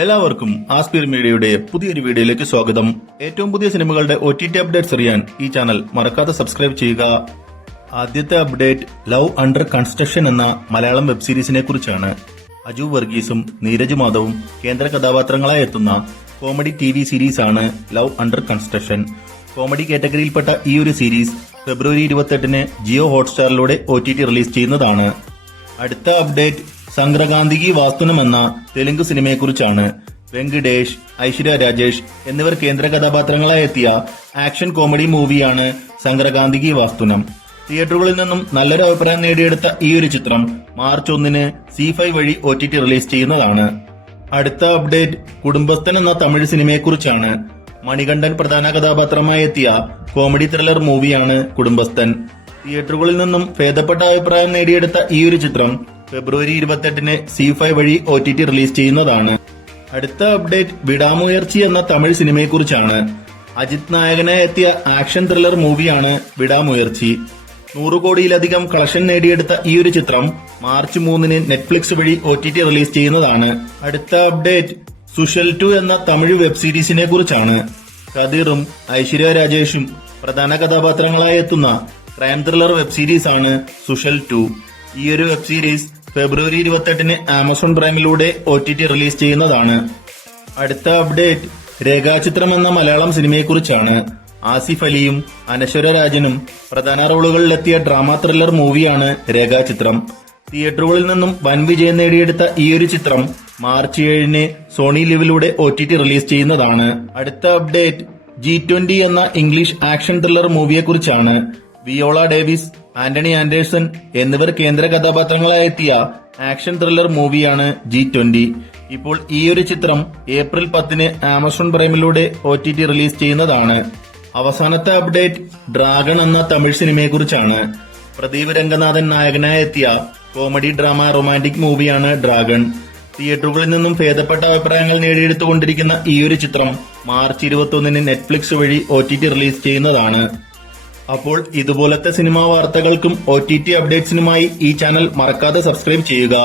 എല്ലാവർക്കും ആസ്പിർ മീഡിയയുടെ പുതിയൊരു വീഡിയോയിലേക്ക് സ്വാഗതം. ഏറ്റവും പുതിയ സിനിമകളുടെ OTT അപ്ഡേറ്റ്സ് അറിയാൻ ഈ ചാനൽ മറക്കാതെ സബ്സ്ക്രൈബ് ചെയ്യുക. ആദ്യത്തെ അപ്ഡേറ്റ് ലവ് അണ്ടർ കൺസ്ട്രക്ഷൻ എന്ന മലയാളം വെബ് സീരീസിനെ കുറിച്ചാണ്. അജു വർഗീസും നീരജ് മാധവും കേന്ദ്ര കഥാപാത്രങ്ങളായി എത്തുന്ന കോമഡി TV സീരീസ് ആണ് ലവ് അണ്ടർ കൺസ്ട്രക്ഷൻ. കോമഡി കാറ്റഗറിയിൽപ്പെട്ട ഈ ഒരു സീരീസ് ഫെബ്രുവരി 28-ന് ജിയോ ഹോട്ട്സ്റ്റാറിലൂടെ OTT റിലീസ് ചെയ്യുന്നതാണ്. അടുത്ത അപ്ഡേറ്റ് സംക്രാന്തികി വാസ്തുനം എന്ന തെലുങ്ക് സിനിമയെക്കുറിച്ചാണ്. വെങ്കടേഷ്, ഐശ്വര്യ രാജേഷ് എന്നിവർ കേന്ദ്ര കഥാപാത്രങ്ങളായി എത്തിയ ആക്ഷൻ കോമഡി മൂവിയാണ് സംക്രാന്തികി വാസ്തുനം. തിയേറ്ററുകളിൽ നിന്നും നല്ലൊരു അഭിപ്രായം നേടിയെടുത്ത ഈ ഒരു ചിത്രം മാർച്ച് 1-ന് C5 വഴി OTT റിലീസ് ചെയ്യുന്നതാണ്. അടുത്ത അപ്ഡേറ്റ് കുടുംബസ്ഥൻ എന്ന തമിഴ് സിനിമയെക്കുറിച്ചാണ്. മണികണ്ഠൻ പ്രധാന കഥാപാത്രമായി എത്തിയ കോമഡി ത്രില്ലർ മൂവിയാണ് കുടുംബസ്ഥൻ. തിയേറ്ററുകളിൽ നിന്നും ഭേദപ്പെട്ട അഭിപ്രായം നേടിയെടുത്ത ഈ ഒരു ചിത്രം ഫെബ്രുവരി 28-ന് C5 വഴി OTT റിലീസ് ചെയ്യുന്നതാണ്. അടുത്ത അപ്ഡേറ്റ് വിടാമുയർച്ചി എന്ന തമിഴ് സിനിമയെക്കുറിച്ചാണ്. അജിത് നായകനായി എത്തിയ ആക്ഷൻ ത്രില്ലർ മൂവിയാണ് വിടാമുയർച്ചി. 100 കോടിയിലധികം കളക്ഷൻ നേടിയെടുത്ത ഈ ഒരു ചിത്രം മാർച്ച് 3-ന് നെറ്റ്ഫ്ലിക്സ് വഴി OTT റിലീസ് ചെയ്യുന്നതാണ്. അടുത്ത അപ്ഡേറ്റ് സുഷൽ 2 എന്ന തമിഴ് വെബ് സീരീസിനെ കുറിച്ചാണ്. കദീറും ഐശ്വര്യ രാജേഷും പ്രധാന കഥാപാത്രങ്ങളായി എത്തുന്ന ക്രൈം ത്രില്ലർ വെബ് സീരീസ് ആണ് സുഷൽ 2. ഈ ഒരു വെബ് സീരീസ് ഫെബ്രുവരി 28-ന് ആമസോൺ പ്രൈമിലൂടെ OTT റിലീസ് ചെയ്യുന്നതാണ്. അടുത്ത അപ്ഡേറ്റ് രേഖാചിത്രം എന്ന മലയാളം സിനിമയെക്കുറിച്ചാണ്. ആസിഫ് അലിയും അനശ്വര രാജനും പ്രധാന റോളുകളിലെത്തിയ ഡ്രാമ ത്രില്ലർ മൂവിയാണ് രേഖാചിത്രം. തിയേറ്ററുകളിൽ നിന്നും വൻ വിജയം നേടിയെടുത്ത ഈ ഒരു ചിത്രം മാർച്ച് 7-ന് സോണി ലിവിലൂടെ OTT റിലീസ് ചെയ്യുന്നതാണ്. അടുത്ത അപ്ഡേറ്റ് G20 എന്ന ഇംഗ്ലീഷ് ആക്ഷൻ ത്രില്ലർ മൂവിയെക്കുറിച്ചാണ്. വിയോള ഡേവിസ്, ആന്റണി ആൻഡേഴ്സൺ എന്നിവർ കേന്ദ്ര കഥാപാത്രങ്ങളായി എത്തിയ ആക്ഷൻ ത്രില്ലർ മൂവിയാണ് G20. ഇപ്പോൾ ഈ ഒരു ചിത്രം ഏപ്രിൽ 10-ന് ആമസോൺ പ്രൈമിലൂടെ OTT റിലീസ് ചെയ്യുന്നതാണ്. അവസാനത്തെ അപ്ഡേറ്റ് ഡ്രാഗൺ എന്ന തമിഴ് സിനിമയെക്കുറിച്ചാണ്. പ്രദീപ് രംഗനാഥൻ നായകനായി എത്തിയ കോമഡി ഡ്രാമ റൊമാന്റിക് മൂവിയാണ് ഡ്രാഗൺ. തിയേറ്ററുകളിൽ നിന്നും ഭേദപ്പെട്ട അഭിപ്രായങ്ങൾ നേടിയെടുത്തുകൊണ്ടിരിക്കുന്ന ഈ ഒരു ചിത്രം മാർച്ച് 21-ന് നെറ്റ്ഫ്ലിക്സ് വഴി OTT റിലീസ് ചെയ്യുന്നതാണ്. അപ്പോൾ ഇതുപോലത്തെ സിനിമാ വാർത്തകൾക്കും OTT അപ്ഡേറ്റ്സിനുമായി ഈ ചാനൽ മറക്കാതെ സബ്സ്ക്രൈബ് ചെയ്യുക.